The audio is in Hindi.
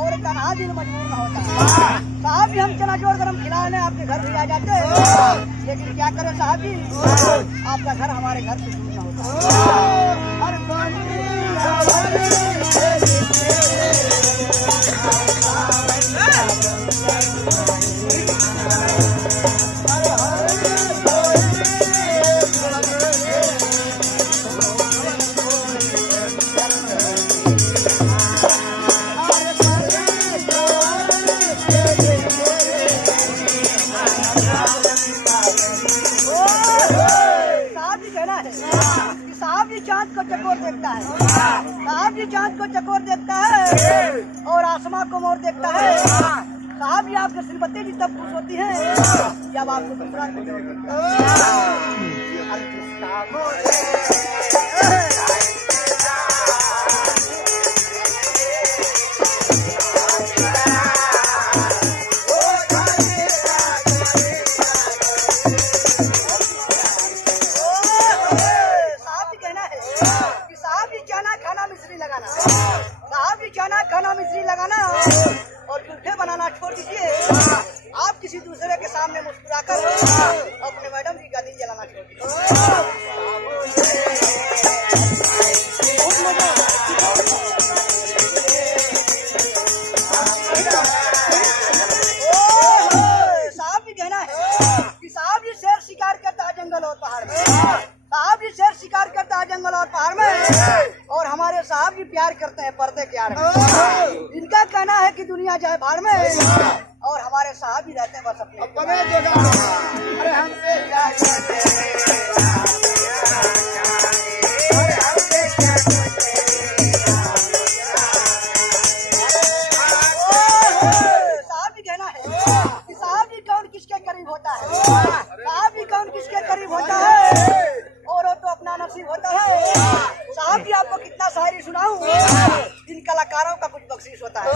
और तनहा दिल मजबूर न होता। साहब जी हम चना जोड़ कर हम खिलाने आपके घर भी आ जाते, लेकिन क्या करें साहब जी, आपका घर हमारे घर से दूर न होता। साहब जी चांद को चकोर देखता है, साहब जी चांद को चकोर देखता है और आसमां को मोर देखता है। साहब जी आपके सिलबत्ते जी तब खुश होती है जब आपको दूसरा खाना मिश्री लगाना और जुल्फे बनाना छोड़ दीजिए। आप किसी दूसरे के सामने मुस्कुराकर अपने मैडम जी का दिल जलाना छोड़ दीजिए। साहब जी कहना है कि साहब जी शेर शिकार करता है जंगल और पहाड़ में, साहब जी शेर शिकार करता है जंगल और पहाड़ में, और हमारे साहब जी प्यार करते हैं पर्दे के आड़ में। इनका कहना है कि दुनिया जाए भाड़ में और हमारे साहब जी रहते हैं बस अपने जगह। अरे हमसे क्या साहब जी कहना है कि साहब जी कौन किसके करीब होता है, साहब जी कौन किसके करीब होता है और वो तो अपना नसीब होता है। साहब जी आपको कितना शायरी सुनाऊं, इन कलाकारों का कुछ बख्शीश होता है।